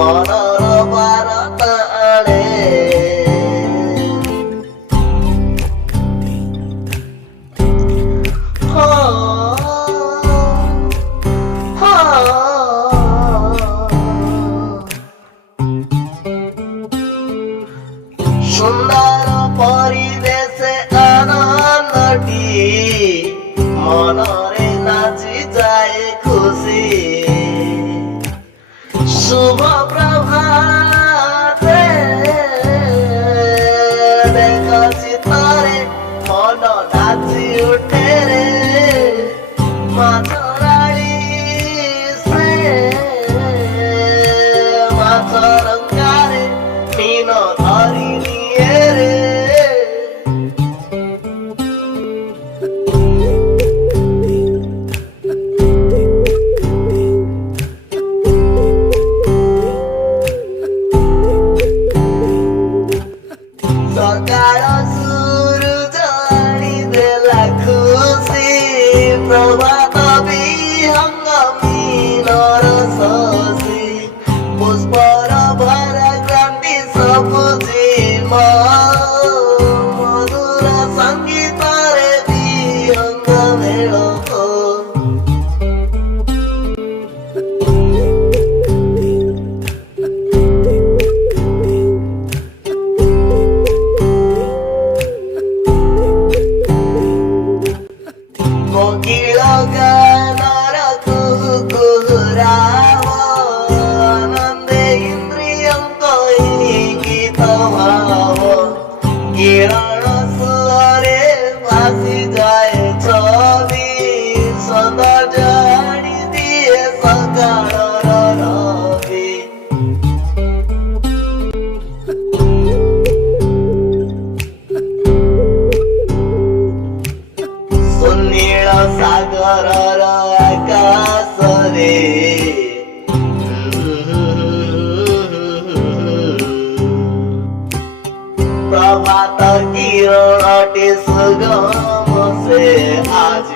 ମନର ବାରତ ଆଣେ। সুন্দর পরিবেশে আনন্দটি মনরে নাচি যায় খুশি। শুভ প্রভাতে দেখছি তারে মন নাচি উঠে রে। মাছরাড়ি সে মাছ রঙ্গারে মিন ধরি নিয়ে রে। ସକାଳ ସୂରୁଜ ଆଣିଦେଲା ଖୁସି। ପ୍ରଭାତ ବିହଙ୍ଗ ମିନର ଶଶୀ। ପୁଷ୍ପର ଭରାକ୍ରାନ୍ତି ସବୁଜିମ ମଧୁର ସଙ୍ଗୀତରେ ବିହଙ୍ଗ ମେଳ। କୋକିଳ ଗାନର କୁହୁ କୁହୁ ରାବ ଆନନ୍ଦେ ଇନ୍ଦ୍ରିୟଙ୍କ ଇଙ୍ଗିତ ଭାବ। କିରଣ ସୁଅରେ ଭାସିଯାଏ ଛବି ସୌନ୍ଦର୍ଯ୍ୟ ଆଣିଦିଏ ସକାଳର ରବି। ସୁନୀଳ ସାଗରର ଆକାଶରେ ପ୍ରଭାତ କିରଣଟି ସୁଗମ ସେ ଆଜି।